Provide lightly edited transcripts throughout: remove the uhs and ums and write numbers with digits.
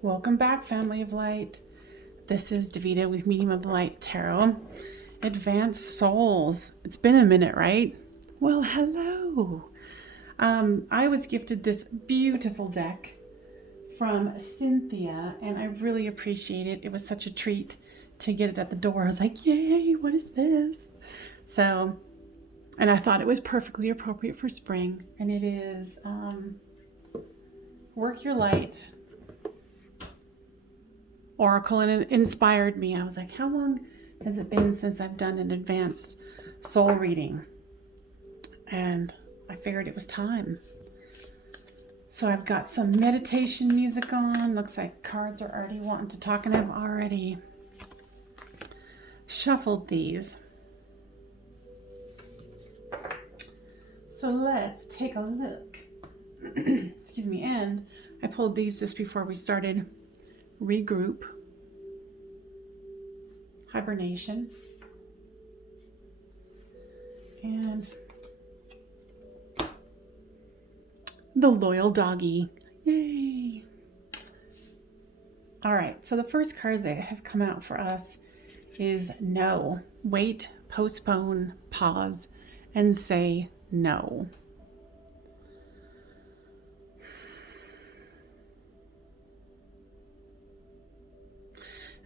Welcome back, family of light. This is Davida with Medium of the Light Tarot. Advanced souls. It's been a minute, right? Well, hello. I was gifted this beautiful deck from Cynthia, and I really appreciate it. It was such a treat to get it at the door. I was like, yay, what is this? So, and I thought it was perfectly appropriate for spring. And it is Work Your Light Oracle, and it inspired me. I was like, how long has it been since I've done an advanced soul reading? And I figured it was time. So I've got some meditation music on. Looks like cards are already wanting to talk, and I've already shuffled these. So let's take a look. Excuse me. And I pulled these just before we started. Regroup, hibernation, and the loyal doggy. Yay! All right, so the first cards that have come out for us is no. Wait, postpone, pause, and say no.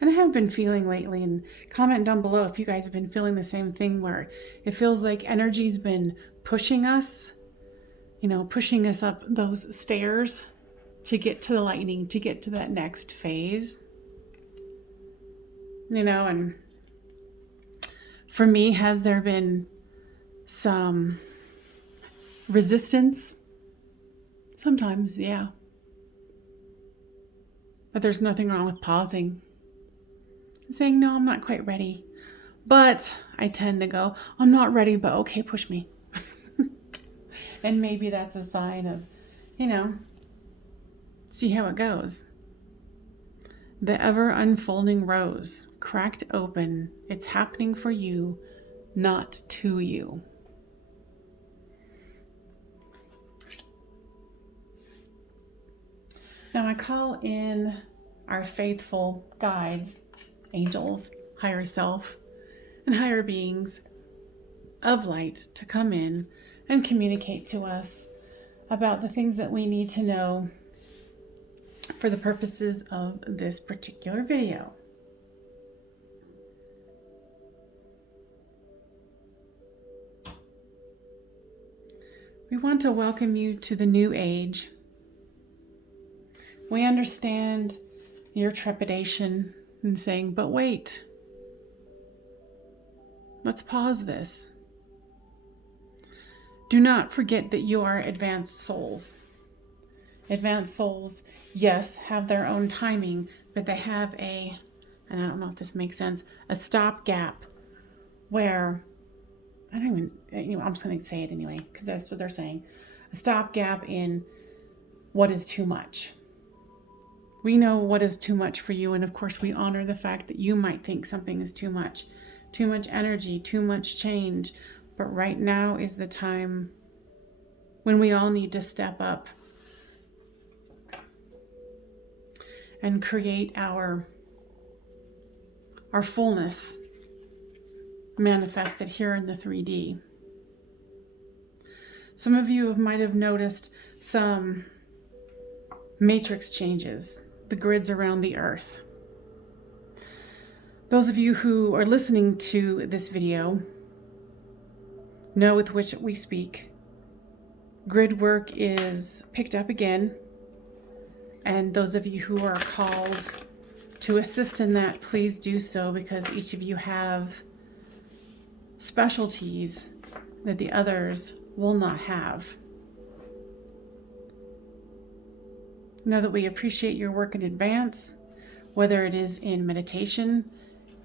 And I have been feeling lately, and comment down below if you guys have been feeling the same thing, where it feels like energy's been pushing us, pushing us up those stairs to get to the lightning, to get to that next phase. And for me, has there been some resistance? Sometimes, yeah. But there's nothing wrong with pausing. Saying, no, I'm not quite ready. But I tend to go, I'm not ready, but okay, push me. And maybe that's a sign of, see how it goes. The ever unfolding rose, cracked open. It's happening for you, not to you. Now I call in our faithful guides, angels, higher self, and higher beings of light to come in and communicate to us about the things that we need to know for the purposes of this particular video. We want to welcome you to the new age. We understand your trepidation and saying, but wait, let's pause this. Do not forget that you are advanced souls. Advanced souls, yes, have their own timing, but they have and I don't know if this makes sense, a stopgap where, I'm just going to say it anyway, because that's what they're saying. A stopgap in what is too much. We know what is too much for you, and of course we honor the fact that you might think something is too much energy, too much change. But right now is the time when we all need to step up and create our fullness manifested here in the 3D. Some of you might have noticed some matrix changes, the grids around the earth. Those of you who are listening to this video know with which we speak. Grid work is picked up again, and those of you who are called to assist in that, please do so, because each of you have specialties that the others will not have. Know that we appreciate your work in advance, whether it is in meditation,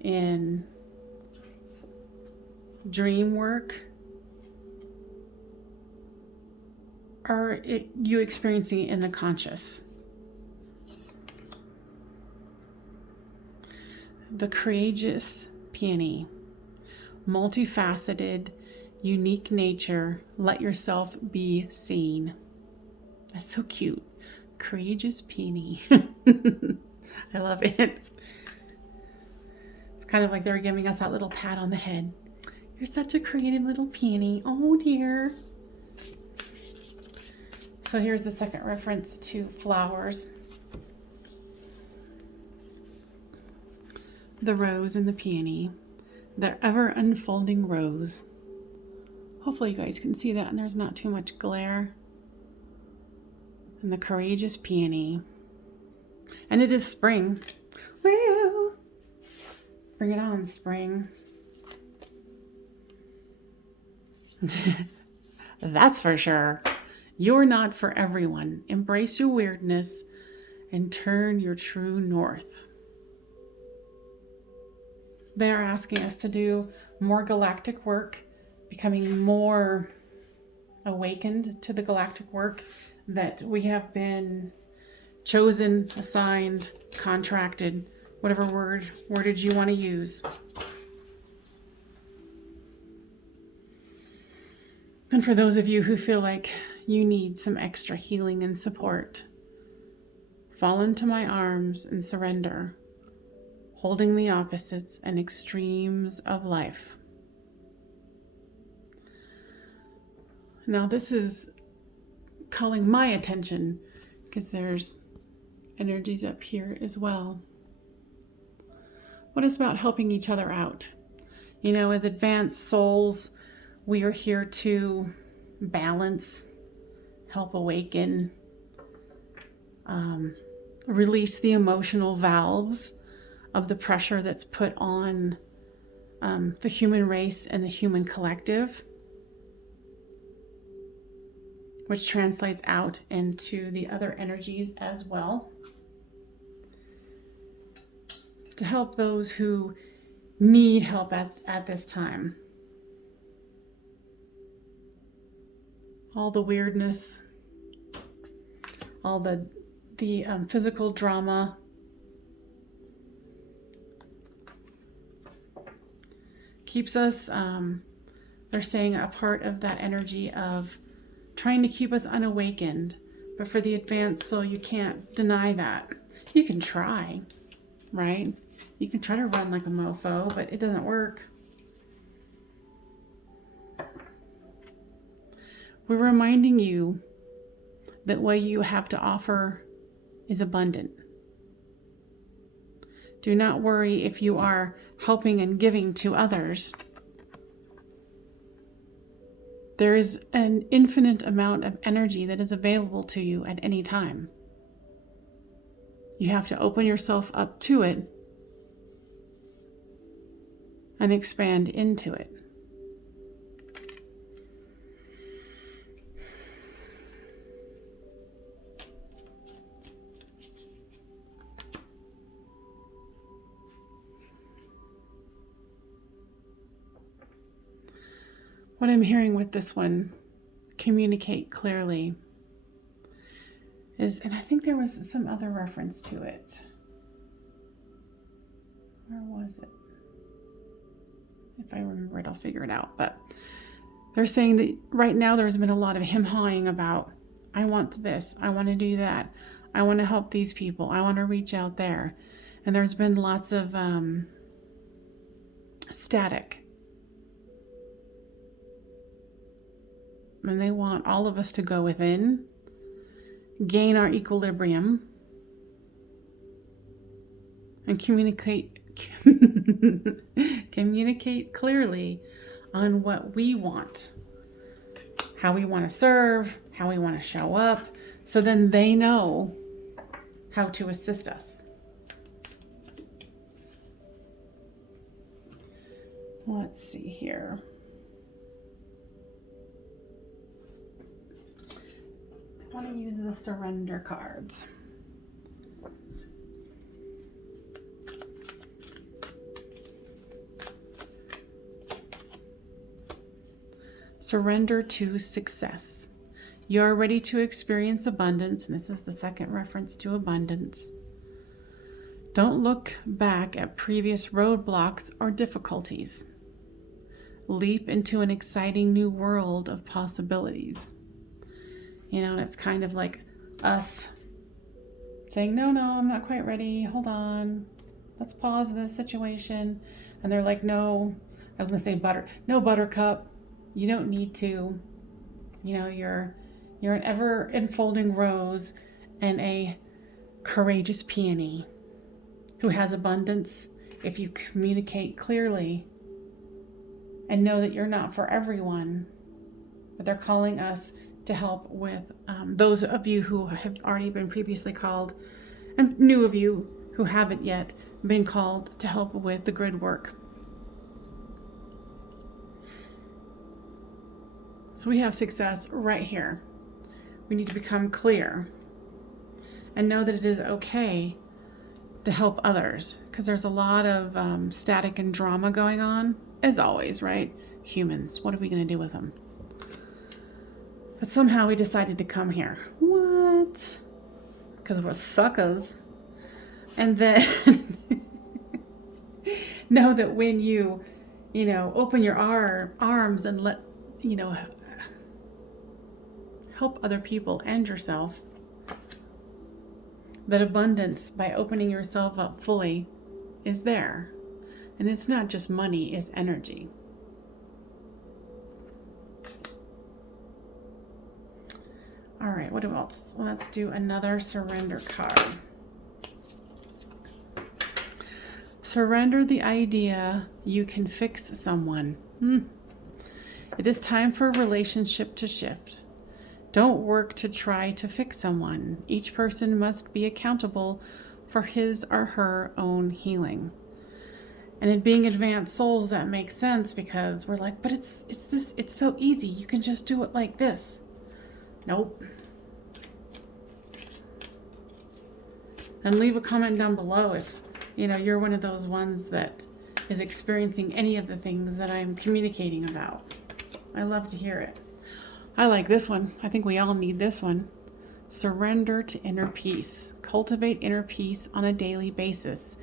in dream work, or you experiencing it in the conscious. The courageous peony, multifaceted, unique nature, let yourself be seen. That's so cute. Courageous peony. I love it. It's kind of like they're giving us that little pat on the head. You're such a creative little peony. Oh dear. So here's the second reference to flowers. The rose and the peony. The ever unfolding rose. Hopefully you guys can see that and there's not too much glare. And the courageous peony. And it is spring. Woo! Bring it on, spring. That's for sure. You're not for everyone. Embrace your weirdness and turn your true north. They are asking us to do more galactic work, becoming more awakened to the galactic work that we have been chosen, assigned, contracted, whatever wordage you want to use. And for those of you who feel like you need some extra healing and support, fall into my arms and surrender, holding the opposites and extremes of life. Now this is calling my attention because there's energies up here as well. What is about helping each other out? You know, as advanced souls, we are here to balance, help awaken, release the emotional valves of the pressure that's put on the human race and the human collective, which translates out into the other energies as well, to help those who need help at this time. All the weirdness, all the physical drama, keeps us, they're saying, a part of that energy of trying to keep us unawakened. But for the advanced soul, you can't deny that. You can try, right? You can try to run like a mofo, but it doesn't work. We're reminding you that what you have to offer is abundant. Do not worry if you are helping and giving to others. There is an infinite amount of energy that is available to you at any time. You have to open yourself up to it and expand into it. What I'm hearing with this one, communicate clearly, is, and I think there was some other reference to it. Where was it? If I remember it, I'll figure it out. But they're saying that right now there's been a lot of him-hawing about, I want this, I want to do that, I want to help these people, I want to reach out there. And there's been lots of static. And they want all of us to go within, gain our equilibrium, and communicate clearly on what we want, how we want to serve, how we want to show up, so then they know how to assist us. Let's see here. I want to use the surrender cards. Surrender to success. You are ready to experience abundance, and this is the second reference to abundance. Don't look back at previous roadblocks or difficulties. Leap into an exciting new world of possibilities. You know, and it's kind of like us saying, no, I'm not quite ready. Hold on. Let's pause this situation. And they're like, no, I was going to say no, buttercup. You don't need to. You're an ever unfolding rose and a courageous peony who has abundance if you communicate clearly and know that you're not for everyone, but they're calling us to help with those of you who have already been previously called, and new of you who haven't yet been called to help with the grid work. So we have success right here. We need to become clear and know that it is okay to help others, because there's a lot of static and drama going on, as always, right? Humans, what are we going to do with them? But somehow we decided to come here. What? Because we're suckers. And then know that when you open your arms and let, help other people and yourself, that abundance by opening yourself up fully is there. And it's not just money, it's energy. All right, what else? Let's do another surrender card. Surrender the idea you can fix someone. It is time for a relationship to shift. Don't work to try to fix someone. Each person must be accountable for his or her own healing. And in being advanced souls, that makes sense, because we're like, but it's so easy. You can just do it like this. Nope. And leave a comment down below if you're one of those ones that is experiencing any of the things that I'm communicating about. I love to hear it. I like this one. I think we all need this one. Surrender to inner peace. Cultivate inner peace on a daily basis.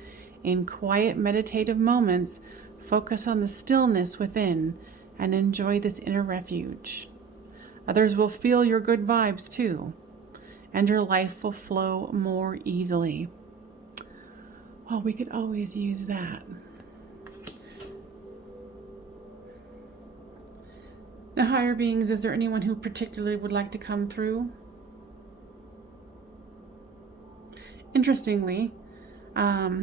In quiet meditative moments, focus on the stillness within and enjoy this inner refuge. Others will feel your good vibes too, and your life will flow more easily. Well, we could always use that. The higher beings, is there anyone who particularly would like to come through? Interestingly, I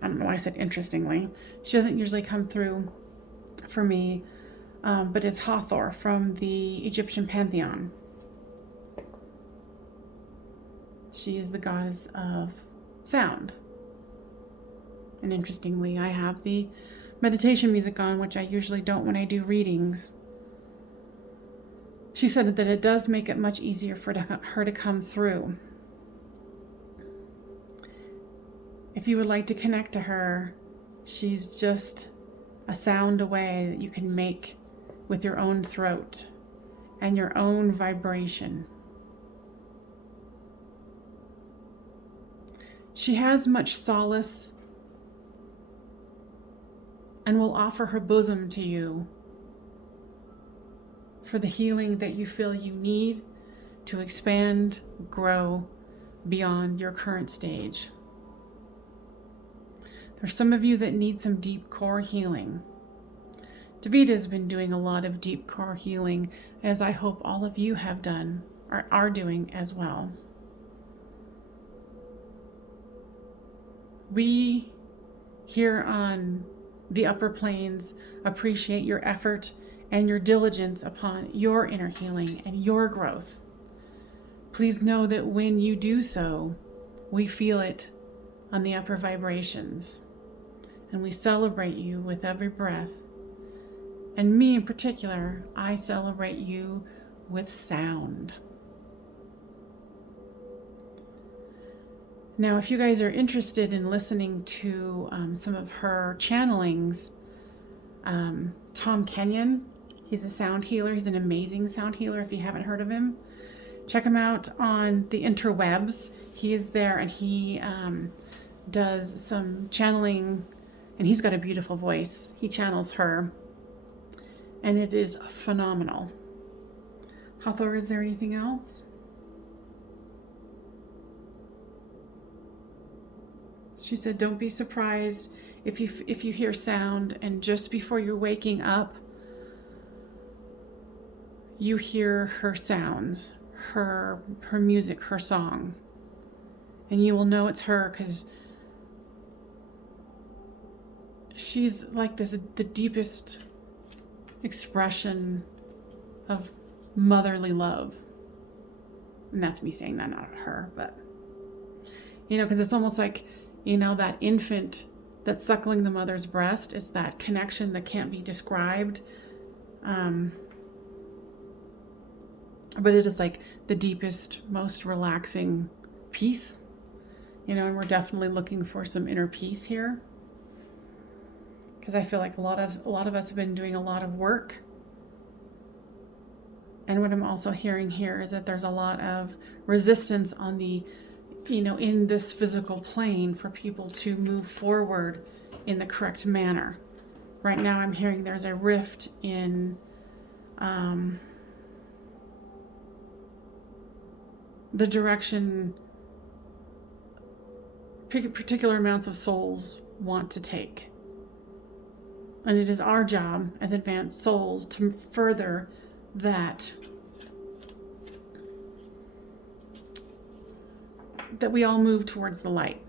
don't know why I said interestingly, she doesn't usually come through for me, but it's Hathor from the Egyptian pantheon. She is the goddess of sound. And interestingly, I have the meditation music on, which I usually don't when I do readings. She said that it does make it much easier for her to come through. If you would like to connect to her, she's just a sound away that you can make with your own throat and your own vibration. She has much solace and will offer her bosom to you for the healing that you feel you need to expand, grow beyond your current stage. There's some of you that need some deep core healing. Davita's been doing a lot of deep core healing, as I hope all of you have done or are doing as well. We here on the upper planes appreciate your effort and your diligence upon your inner healing and your growth. Please know that when you do so, we feel it on the upper vibrations, and we celebrate you with every breath. And me in particular, I celebrate you with sound. Now, if you guys are interested in listening to some of her channelings, Tom Kenyon, he's a sound healer. He's an amazing sound healer. If you haven't heard of him, check him out on the interwebs. He is there, and he does some channeling, and he's got a beautiful voice. He channels her, and it is phenomenal. Hathor, is there anything else? She said, don't be surprised if you hear sound and just before you're waking up, you hear her sounds, her music, her song. And you will know it's her because she's like the deepest expression of motherly love. And that's me saying that, not her, but, because it's almost like, that infant that's suckling the mother's breast. It's that connection that can't be described. But it is like the deepest, most relaxing peace, and we're definitely looking for some inner peace here. Because I feel like a lot of us have been doing a lot of work. And what I'm also hearing here is that there's a lot of resistance on the, in this physical plane for people to move forward in the correct manner. Right now I'm hearing there's a rift in the direction particular amounts of souls want to take. And it is our job as advanced souls to further that we all move towards the light.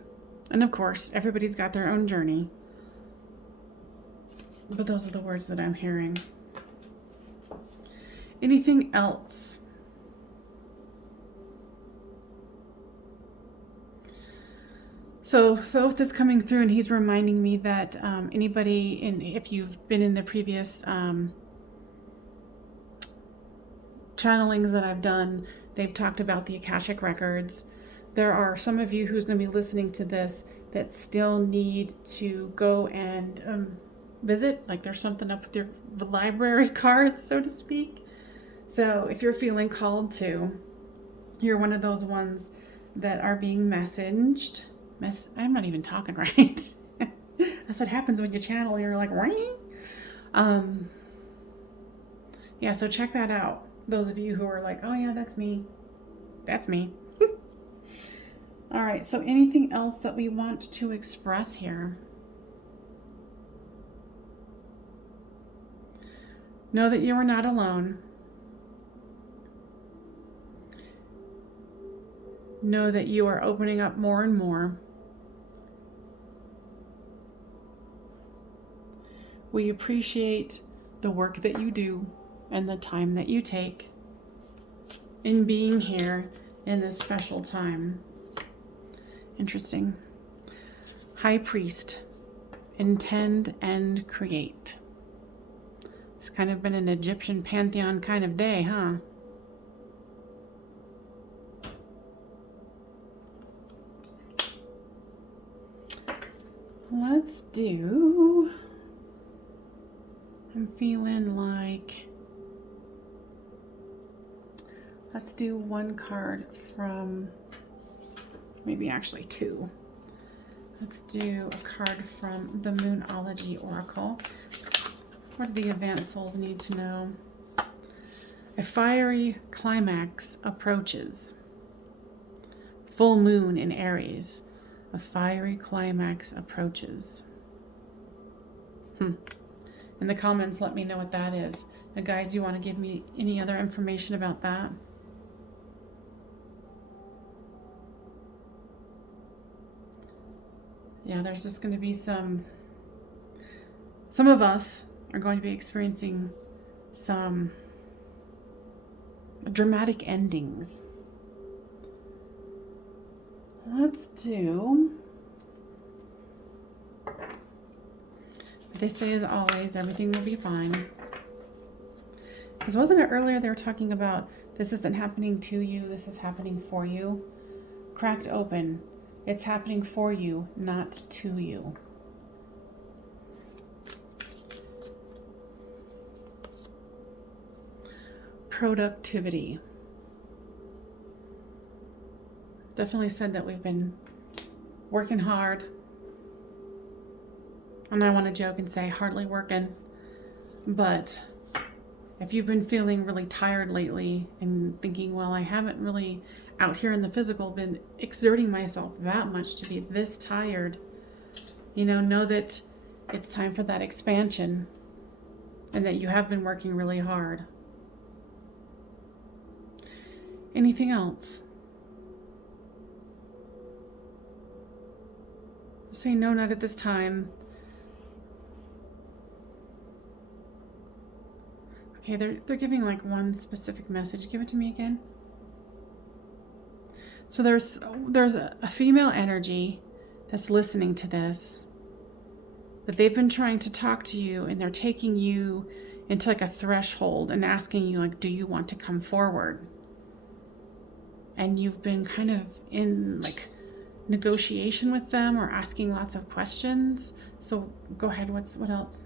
And of course, everybody's got their own journey. But those are the words that I'm hearing. Anything else? So Thoth is coming through and he's reminding me that if you've been in the previous channelings that I've done, they've talked about the Akashic records. There are some of you who's going to be listening to this that still need to go and visit, like there's something up with your library cards, so to speak. So if you're feeling called to, you're one of those ones that are being messaged. I'm not even talking right. That's what happens when you channel. You're like, ring. Yeah, so check that out. Those of you who are like, oh yeah, that's me. That's me. All right, so anything else that we want to express here? Know that you are not alone. Know that you are opening up more and more. We appreciate the work that you do and the time that you take in being here in this special time. Interesting. High Priest, intend and create. It's kind of been an Egyptian pantheon kind of day, huh? Let's do, I'm feeling like, let's do one card from, maybe actually two. Let's do a card from the Moonology Oracle. What do the advanced souls need to know? A fiery climax approaches. Full moon in Aries. A fiery climax approaches. In the comments, let me know what that is. And guys, you want to give me any other information about that? Yeah, there's just going to be some of us are going to be experiencing some dramatic endings. Let's do, they say as always, everything will be fine. Because wasn't it earlier they were talking about this isn't happening to you, this is happening for you? Cracked open. It's happening for you, not to you. Productivity. Definitely said that we've been working hard. And I want to joke and say hardly working. But if you've been feeling really tired lately and thinking, well, I haven't really out here in the physical been exerting myself that much to be this tired, know that it's time for that expansion and that you have been working really hard. Anything else? Say no, not at this time. Okay, they're giving like one specific message. Give it to me again. So there's a female energy that's listening to this, that they've been trying to talk to you, and they're taking you into like a threshold and asking you like, do you want to come forward? And you've been kind of in like negotiation with them or asking lots of questions. So go ahead, what else?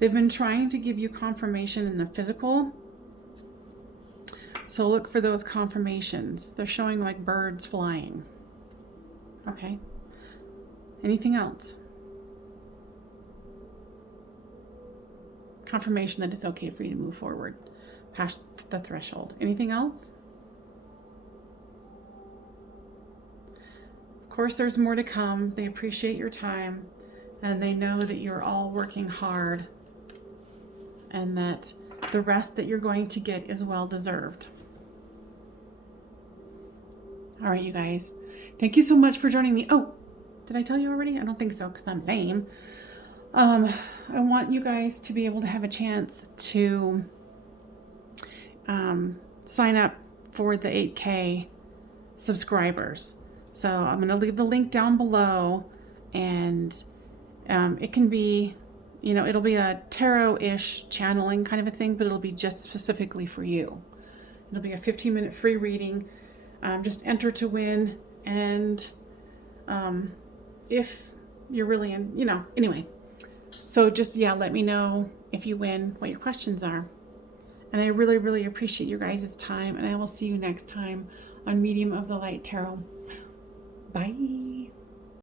They've been trying to give you confirmation in the physical. So look for those confirmations. They're showing like birds flying. Okay. Anything else? Confirmation that it's okay for you to move forward past the threshold. Anything else? Of course, there's more to come. They appreciate your time, and they know that you're all working hard, and that the rest that you're going to get is well deserved. All right, you guys. Thank you so much for joining me. Oh, did I tell you already? I don't think so, because I'm lame. I want you guys to be able to have a chance to sign up for the 8K subscribers. So I'm going to leave the link down below, and it can be, it'll be a tarot-ish channeling kind of a thing, but it'll be just specifically for you. It'll be a 15-minute free reading. Just enter to win, and if you're really in, anyway. So just, let me know if you win, what your questions are. And I really, really appreciate your guys' time, and I will see you next time on Medium of the Light Tarot. Bye.